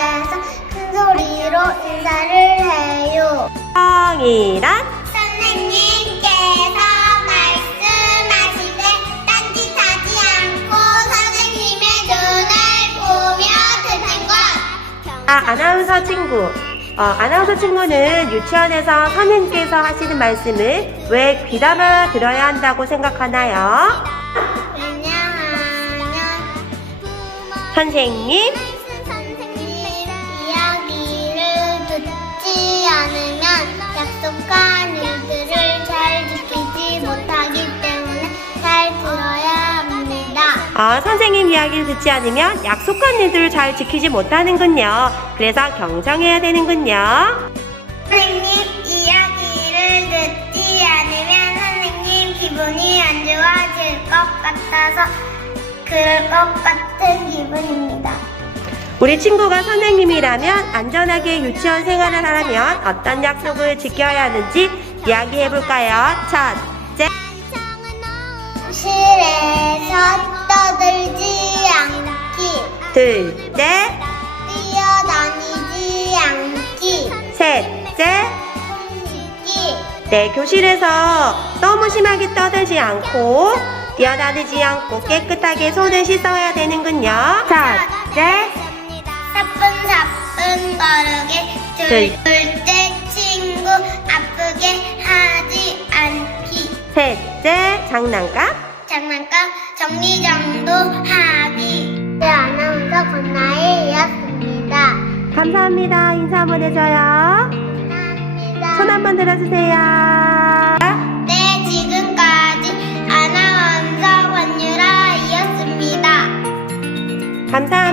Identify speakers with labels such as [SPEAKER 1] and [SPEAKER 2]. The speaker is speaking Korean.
[SPEAKER 1] 앉아서 큰 소리로 인사를 해요.
[SPEAKER 2] 성이란
[SPEAKER 1] 선생님께서 말씀하시되 딴짓하지 않고 선생님의 눈을 보며 듣는 것.
[SPEAKER 2] 아, 아나운서 친구. 어, 아나운서 친구는 유치원에서 선생님께서 하시는 말씀을 왜 귀담아 들어야 한다고 생각하나요?
[SPEAKER 1] 왜냐하면
[SPEAKER 2] 선생님
[SPEAKER 1] 선생님 이야기를 듣지 않으면 약속한 일들을 잘 지키지
[SPEAKER 2] 못하는군요. 그래서 경청해야 되는군요.
[SPEAKER 1] 선생님 이야기를 듣지 않으면 선생님 기분이 안 좋아질 것 같아서 그럴 것 같은 기분입니다.
[SPEAKER 2] 우리 친구가 선생님이라면 안전하게 유치원 생활을 하려면 어떤 약속을 지켜야 하는지 이야기해 볼까요? 첫 둘째,
[SPEAKER 1] 뛰어다니지 않기,
[SPEAKER 2] 셋째,
[SPEAKER 1] 숨쉬기,
[SPEAKER 2] 네, 교실에서 너무 심하게 떠들지 않고 뛰어다니지 않고 깨끗하게 손을 씻어야 되는군요. 첫째,
[SPEAKER 1] 사뿐사뿐 거르게,
[SPEAKER 2] 둘.
[SPEAKER 1] 둘째 친구 아프게 하지 않기,
[SPEAKER 2] 셋째, 장난감.
[SPEAKER 1] 장난감 정리정돈
[SPEAKER 2] 감사합니다. 인사 한번 해줘요.
[SPEAKER 1] 감사합니다.
[SPEAKER 2] 손 한번 들어주세요.
[SPEAKER 1] 네, 지금까지 아나운서 권유라이었습니다.
[SPEAKER 2] 감사합니다.